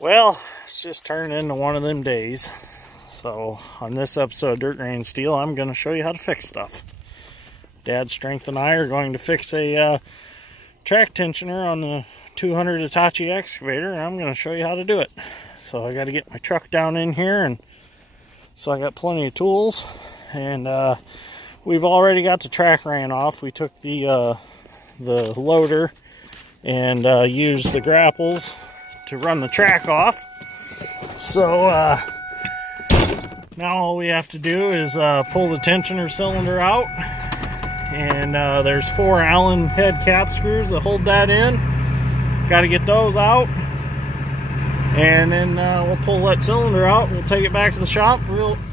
Well, it's just turned into one of them days. So on this episode of Dirt Grain Steel, I'm going to show you how to fix stuff. Dad, Strength, and I are going to fix a track tensioner on the 200 Hitachi excavator, and I'm going to show you how to do it. So I got to get my truck down in here, and so I got plenty of tools. And we've already got the track ran off. We took the loader and used the grapples to run the track off. So now all we have to do is pull the tensioner cylinder out, and there's 4 Allen head cap screws that hold that in. Got to get those out, and then we'll pull that cylinder out. We'll take it back to the shop.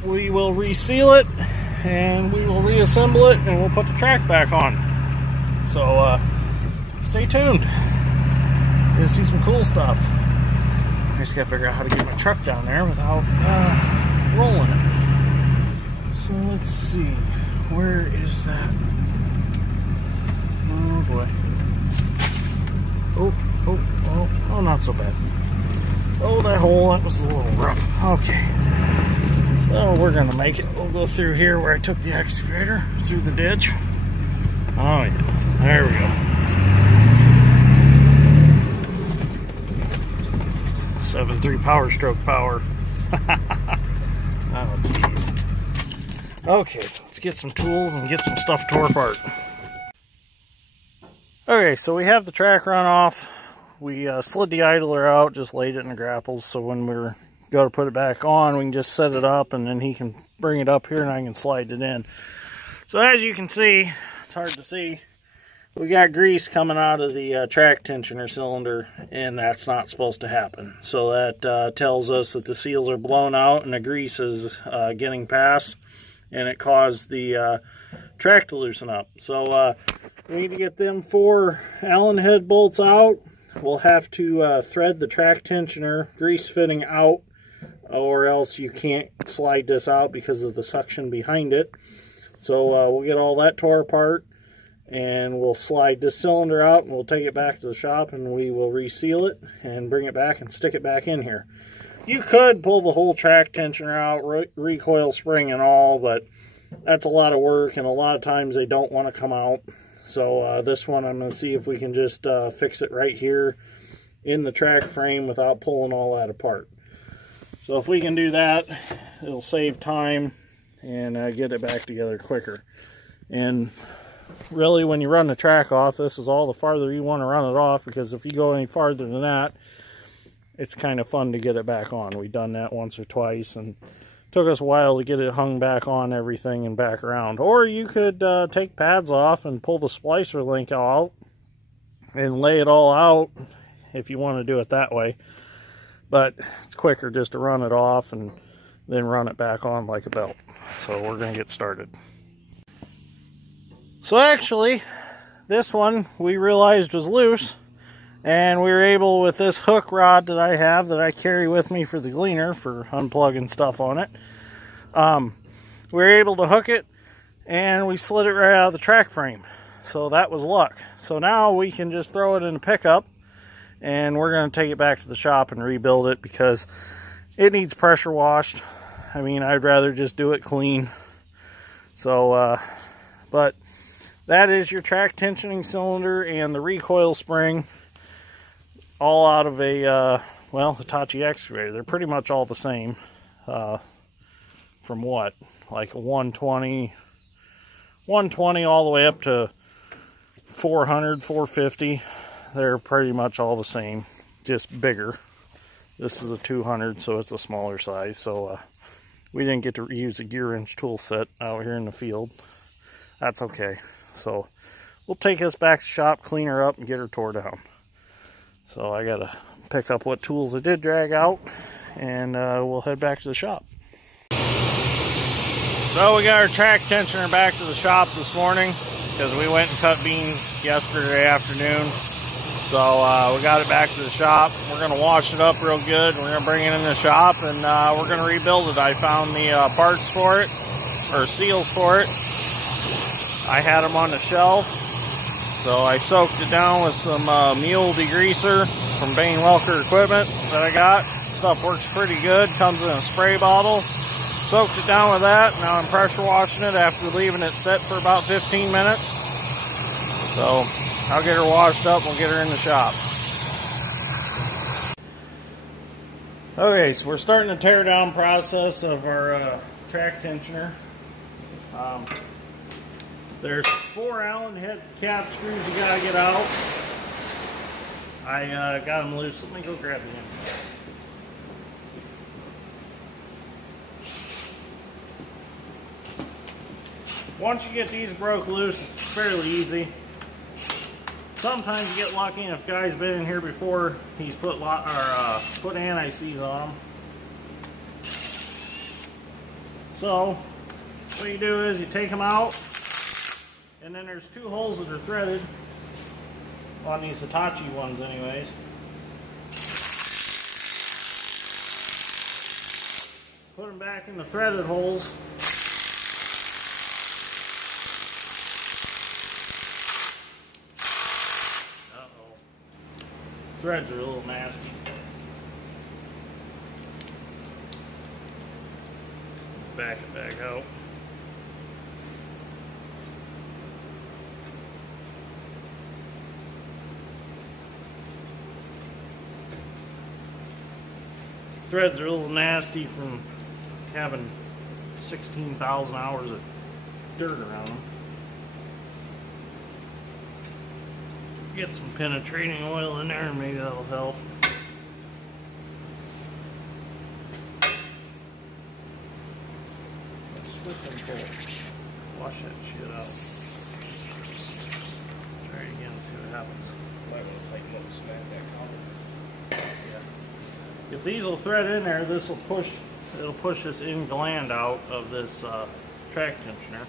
We will reseal it, and we will reassemble it, and we'll put the track back on. So stay tuned. You're gonna see some cool stuff. I just gotta figure out how to get my truck down there without rolling it. So let's see, where is that? Oh boy. Oh, not so bad. Oh, that hole, that was a little rough. Okay. So we're gonna make it. We'll go through here where I took the excavator, through the ditch. Oh yeah, there we go. 7.3 power stroke power. Oh, jeez. Okay, let's get some tools and get some stuff tore apart. Okay, so we have the track run off. We slid the idler out, just laid it in the grapples, so when we're go to put it back on, we can just set it up, and then he can bring it up here and I can slide it in. So as you can see, it's hard to see, we got grease coming out of the track tensioner cylinder, and that's not supposed to happen. So that tells us that the seals are blown out and the grease is getting past, and it caused the track to loosen up. So we need to get them 4 Allen head bolts out. We'll have to thread the track tensioner grease fitting out, or else you can't slide this out because of the suction behind it. So we'll get all that tore apart, and we'll slide this cylinder out, and we'll take it back to the shop, and we will reseal it and bring it back and stick it back in here. You could pull the whole track tensioner out, recoil spring and all, but that's a lot of work, and a lot of times they don't want to come out. So this one, I'm going to see if we can just fix it right here in the track frame without pulling all that apart. So if we can do that, it'll save time and get it back together quicker. And really, when you run the track off, this is all the farther you want to run it off, because if you go any farther than that, it's kind of fun to get it back on. We've done that once or twice, and it took us a while to get it hung back on everything and back around. Or you could take pads off and pull the splicer link out and lay it all out if you want to do it that way. But it's quicker just to run it off and then run it back on like a belt. So we're going to get started. So actually, this one we realized was loose, and we were able, with this hook rod that I have that I carry with me for the gleaner for unplugging stuff on it, we were able to hook it, and we slid it right out of the track frame. So that was luck. So now we can just throw it in a pickup, and we're going to take it back to the shop and rebuild it, because it needs pressure washed. I mean, I'd rather just do it clean. So, but that is your track tensioning cylinder and the recoil spring, all out of a, well, Hitachi excavator. They're pretty much all the same, from what, like a 120 all the way up to 400, 450. They're pretty much all the same, just bigger. This is a 200, so it's a smaller size. So we didn't get to use a gear wrench tool set out here in the field. That's okay. So we'll take this back to the shop, clean her up, and get her tore down. So I gotta pick up what tools I did drag out, and we'll head back to the shop. So we got our track tensioner back to the shop this morning, because we went and cut beans yesterday afternoon. So we got it back to the shop. We're gonna wash it up real good. We're gonna bring it in the shop, and we're gonna rebuild it. I found the parts for it, or seals for it. I had them on the shelf, so I soaked it down with some mule degreaser from Bain Welker Equipment that I got. stuff works pretty good. Comes in a spray bottle. Soaked it down with that. Now I'm pressure washing it after leaving it set for about 15 minutes. So I'll get her washed up. We'll get her in the shop. Okay, so we're starting the tear down process of our track tensioner. There's 4 Allen head cap screws you gotta get out. I got them loose. Let me go grab them. Once you get these broke loose, it's fairly easy. Sometimes you get lucky, and if a guy's been in here before, he's put anti-seize on them. So what you do is you take them out, and then there's 2 holes that are threaded on these Hitachi ones anyways. Put them back in the threaded holes. Threads are a little nasty. Back it back out. Threads are a little nasty from having 16,000 hours of dirt around them. Get some penetrating oil in there and maybe that'll help. Slip and pull. Wash that shit out. Try it again and see what happens. Might want to tighten up and smack that counter. Yeah. If these will thread in there, this will push. It'll push this in gland out of this track tensioner.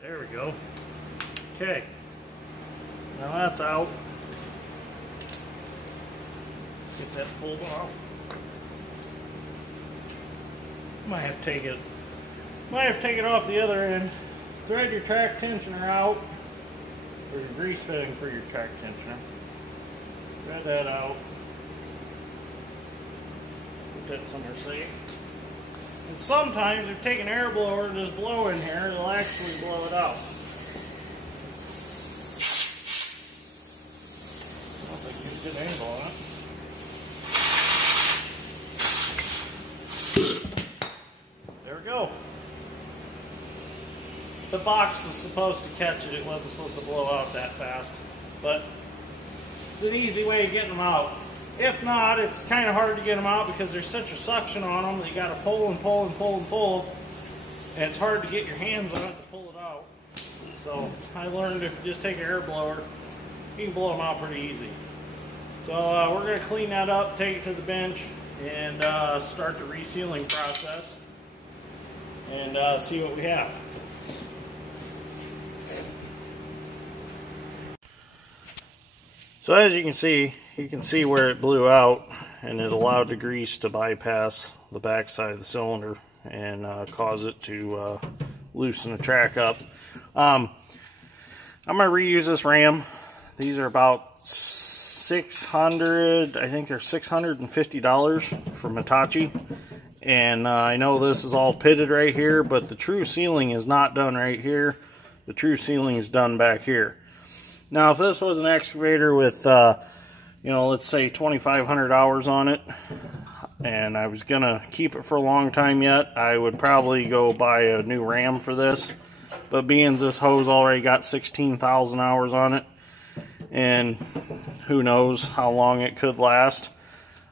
There we go. Okay. Now that's out. Get that pulled off. Might have to take it off the other end. Thread your track tensioner out, or your grease fitting for your track tensioner. Thread that out. Put that somewhere safe. And sometimes if you take an air blower and just blow in here, it'll actually blow it out. I don't think there's a good angle on it. There we go. The box is supposed to catch it. It wasn't supposed to blow out that fast. But it's an easy way of getting them out. If not, it's kind of hard to get them out because there's such a suction on them that you got to pull and pull and pull and pull, and it's hard to get your hands on it to pull it out. So I learned if you just take an air blower, you can blow them out pretty easy. So we're going to clean that up, take it to the bench, and start the resealing process, and see what we have. So as you can see where it blew out, and it allowed the grease to bypass the back side of the cylinder and cause it to loosen the track up. I'm going to reuse this ram. These are about $600, I think they're $650 from Hitachi. And I know this is all pitted right here, but the true sealing is not done right here. The true sealing is done back here. Now, if this was an excavator with, you know, let's say 2,500 hours on it, and I was going to keep it for a long time yet, I would probably go buy a new ram for this. But being this hose already got 16,000 hours on it, and who knows how long it could last,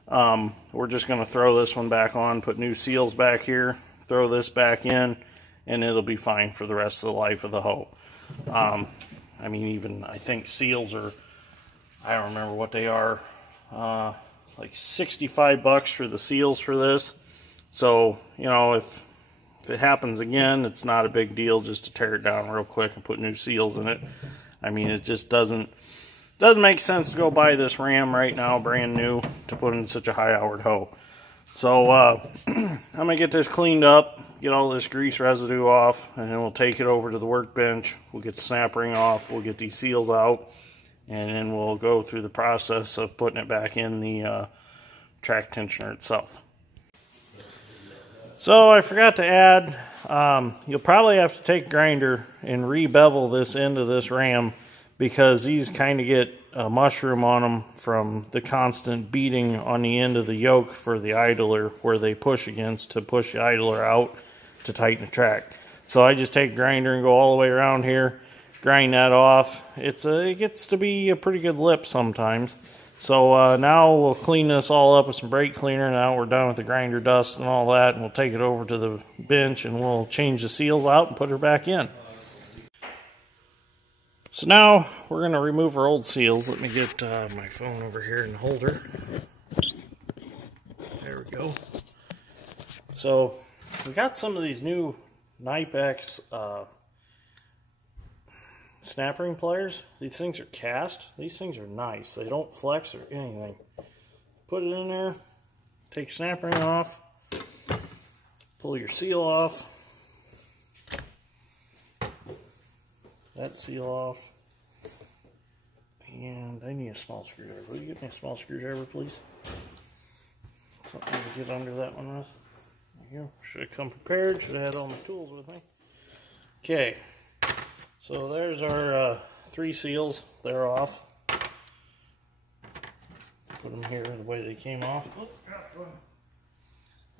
we're just going to throw this one back on, put new seals back here, throw this back in, and it'll be fine for the rest of the life of the hoe. I mean, even I think seals are, I don't remember what they are, like 65 bucks for the seals for this. So, you know, if it happens again, it's not a big deal just to tear it down real quick and put new seals in it. I mean, it just doesn't make sense to go buy this ram right now, brand new, to put in such a high-hour hoe. So I'm going to get this cleaned up, get all this grease residue off, and then we'll take it over to the workbench. We'll get the snap ring off, we'll get these seals out, and then we'll go through the process of putting it back in the track tensioner itself. So I forgot to add, you'll probably have to take a grinder and re-bevel this end of this ram, because these kind of get a mushroom on them from the constant beating on the end of the yoke for the idler, where they push against to push the idler out to tighten the track. So I just take a grinder and go all the way around here, grind that off. It gets to be a pretty good lip sometimes. So now we'll clean this all up with some brake cleaner. Now we're done with the grinder dust and all that, and we'll take it over to the bench and we'll change the seals out and put her back in. So now we're going to remove our old seals. Let me get my phone over here in the holder. There we go. So we got some of these new Knipex snap ring pliers. These things are cast. These things are nice. They don't flex or anything. Put it in there, take snap ring off, pull your seal off, that seal off, and I need a small screwdriver. Will you get me a small screwdriver, please? Something to get under that one with. There you go. Should have come prepared. Should have had all my tools with me. Okay. So there's our 3 seals. They're off. Put them here the way they came off.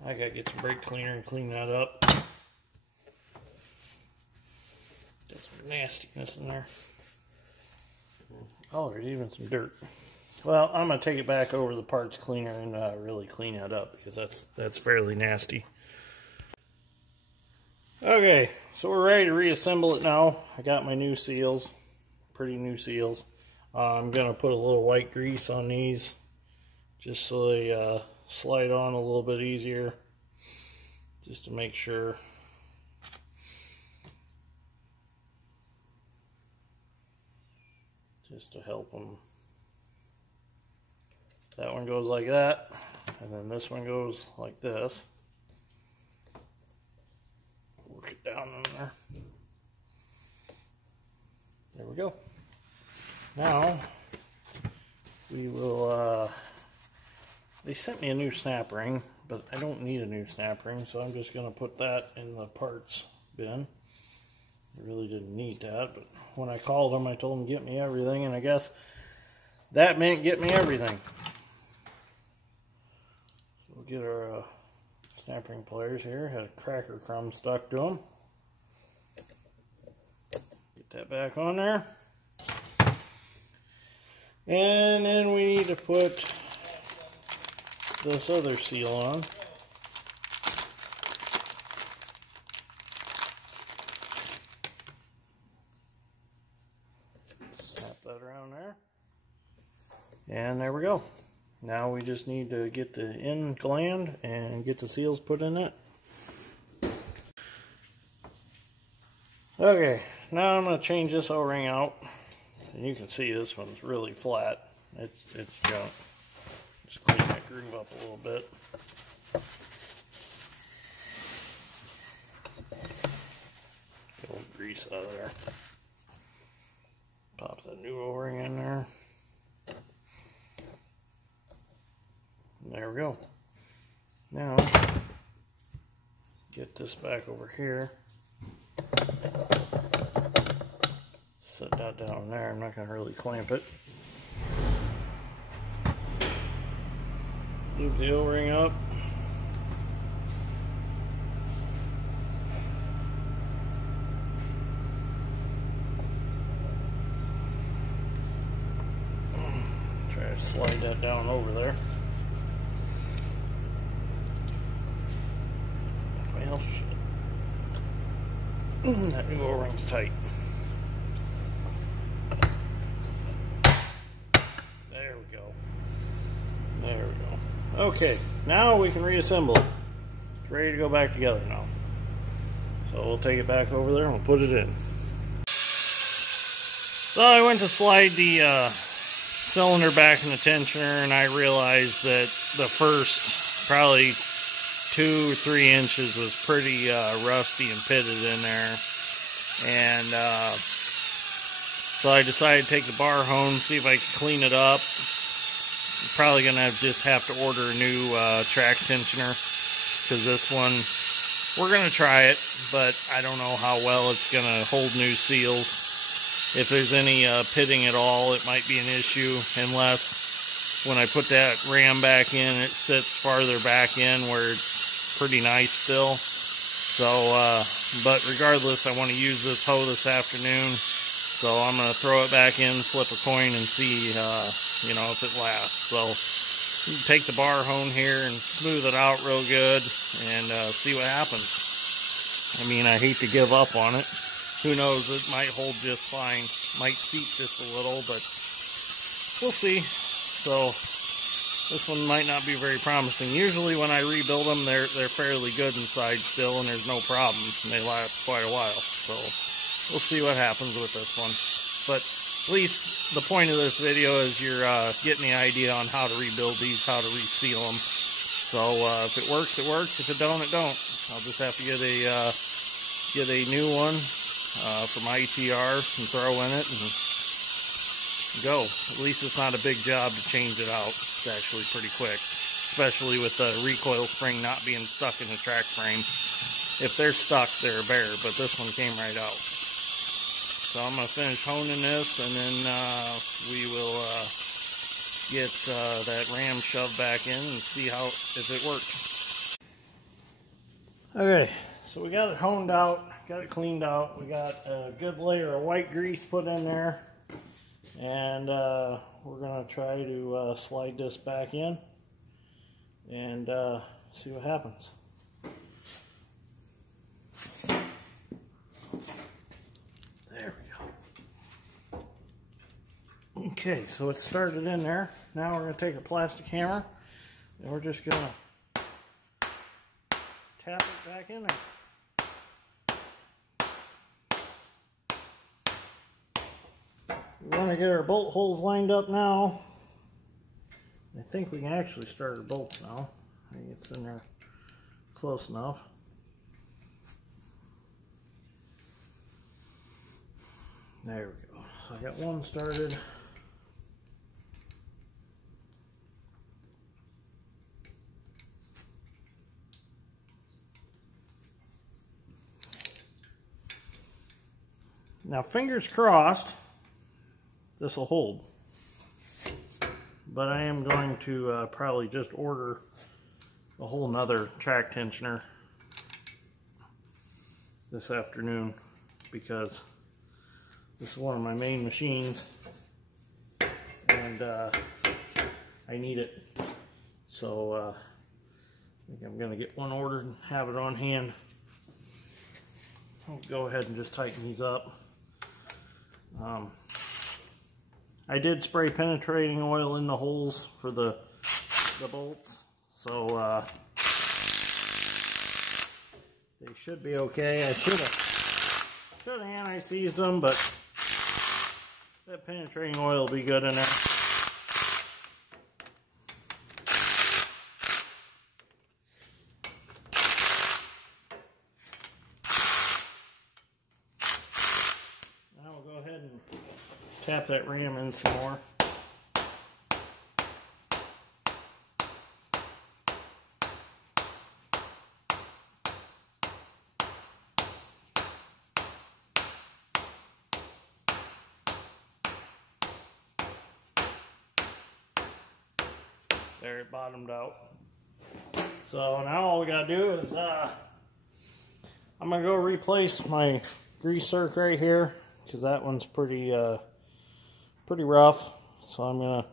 I gotta get some brake cleaner and clean that up. Got some nastiness in there. Oh, there's even some dirt. Well, I'm gonna take it back over the parts cleaner and really clean that up, because that's fairly nasty. Okay, so we're ready to reassemble it now. I got my new seals, pretty new seals. I'm going to put a little white grease on these, just so they slide on a little bit easier, just to make sure. Just to help them. That one goes like that, and then this one goes like this. Work it down in there. There we go. Now we will they sent me a new snap ring, but I don't need a new snap ring, so I'm just going to put that in the parts bin. I really didn't need that, but when I called them, I told them to get me everything, and I guess that meant get me everything. So we'll get our snap ring pliers here. Had a cracker crumb stuck to them. Get that back on there. And then we need to put this other seal on. Snap that around there. And there we go. Now we just need to get the end gland and get the seals put in it. Okay, now I'm going to change this O-ring out. And you can see this one's really flat. It's junk. Just clean that groove up a little bit. Get a little grease out of there. Pop the new O-ring in there. There we go. Now, get this back over here. Set that down there. I'm not going to really clamp it. Loop the O-ring up. Try to slide that down over there. Well, shit. That new O-ring's tight. There we go. There we go. Okay, now we can reassemble it. It's ready to go back together now. So we'll take it back over there and we'll put it in. So I went to slide the cylinder back in the tensioner, and I realized that the first probably 2 or 3 inches was pretty rusty and pitted in there. And so I decided to take the bar home, see if I could clean it up. I'm probably going to just have to order a new track tensioner, because this one, we're going to try it, but I don't know how well it's going to hold new seals. If there's any pitting at all, it might be an issue, unless when I put that ram back in, it sits farther back in where it's pretty nice still. So, but regardless, I want to use this hoe this afternoon, so I'm going to throw it back in, flip a coin, and see, you know, if it lasts. So, you can take the bar hone here and smooth it out real good, and see what happens. I mean, I hate to give up on it. Who knows, it might hold just fine. Might seep just a little, but we'll see. So, this one might not be very promising. Usually when I rebuild them, they're fairly good inside still, and there's no problem. And they last quite a while. So, we'll see what happens with this one. But at least the point of this video is you're getting the idea on how to rebuild these, how to reseal them. So, if it works, it works. If it don't, it don't. I'll just have to get a new one from ITR and throw in it and go. At least it's not a big job to change it out. It's actually pretty quick, especially with the recoil spring not being stuck in the track frame. If they're stuck, they're a bear, but this one came right out. So I'm going to finish honing this, and then we will get that ram shoved back in and see if it works. Okay, so we got it honed out. Got it cleaned out. We got a good layer of white grease put in there, and we're going to try to slide this back in and see what happens. There we go. Okay, so it's started in there. Now we're going to take a plastic hammer and we're just going to tap it back in there. We want to get our bolt holes lined up now. I think we can actually start our bolts now. I think it's in there close enough. There we go. So I got one started. Now, fingers crossed, this will hold, but I am going to probably just order a whole nother track tensioner this afternoon, because this is one of my main machines and I need it. So I think I'm going to get one ordered and have it on hand. I'll go ahead and just tighten these up. I did spray penetrating oil in the holes for the bolts, so they should be okay. I should have anti-seized them, but that penetrating oil will be good in there. Now we'll go ahead and tap that ram in some more. There, it bottomed out. So now all we gotta do is I'm gonna go replace my grease zerk right here, because that one's pretty rough. So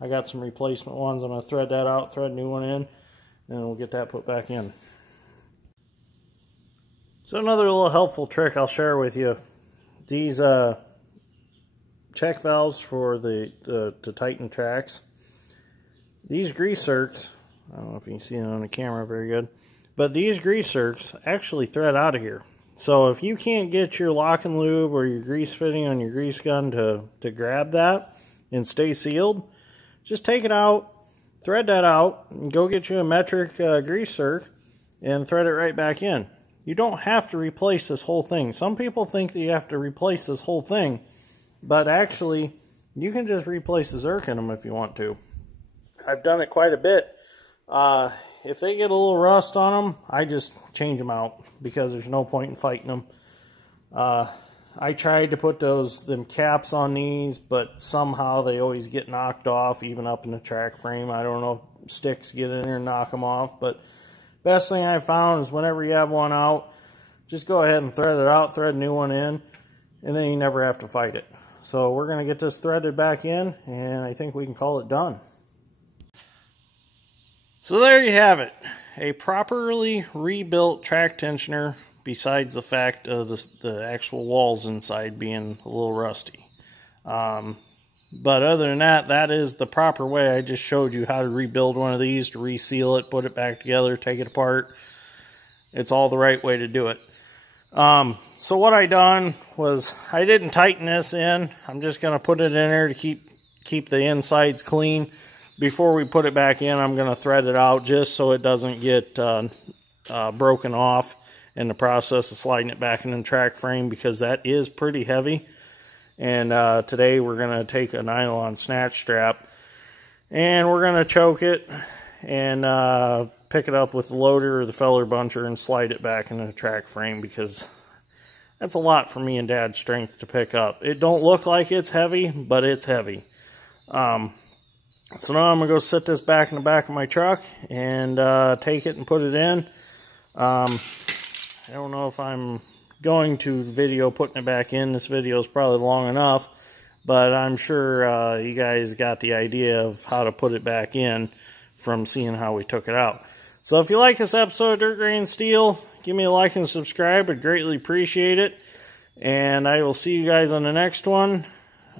I got some replacement ones. I'm gonna thread that out, thread a new one in, and we'll get that put back in. So another little helpful trick I'll share with you. These check valves for to tighten tracks. These grease zerks, I don't know if you can see it on the camera very good, but these grease zerks actually thread out of here. So if you can't get your lock and lube or your grease fitting on your grease gun to grab that and stay sealed, just take it out, thread that out, and go get you a metric grease zerk and thread it right back in. You don't have to replace this whole thing. Some people think that you have to replace this whole thing, but actually you can just replace the zerk in them if you want to. I've done it quite a bit. If they get a little rust on them, I just change them out because there's no point in fighting them. I tried to put them caps on these, but somehow they always get knocked off, even up in the track frame. I don't know if sticks get in there and knock them off, but best thing I found is whenever you have one out, just go ahead and thread it out, thread a new one in, and then you never have to fight it. So we're going to get this threaded back in, and I think we can call it done. So there you have it. A properly rebuilt track tensioner, besides the fact of the actual walls inside being a little rusty. But other than that, that is the proper way. I just showed you how to rebuild one of these, to reseal it, put it back together, take it apart. It's all the right way to do it. So what I done was I didn't tighten this in. I'm just going to put it in there to keep the insides clean. Before we put it back in, I'm going to thread it out just so it doesn't get broken off in the process of sliding it back in the track frame, because that is pretty heavy. And today we're going to take a nylon snatch strap and we're going to choke it and pick it up with the loader or the feller buncher and slide it back into the track frame, because that's a lot for me and Dad's strength to pick up. It don't look like it's heavy, but it's heavy. So now I'm going to go sit this back in the back of my truck and take it and put it in. I don't know if I'm going to video putting it back in. This video is probably long enough, but I'm sure you guys got the idea of how to put it back in from seeing how we took it out. So if you like this episode of Dirt Grain Steel, give me a like and subscribe. I'd greatly appreciate it. And I will see you guys on the next one.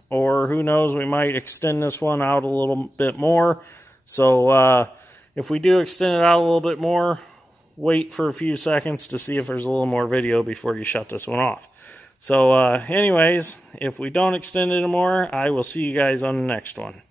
Or who knows, we might extend this one out a little bit more. So if we do extend it out a little bit more, wait for a few seconds to see if there's a little more video before you shut this one off. So anyways, if we don't extend it more, I will see you guys on the next one.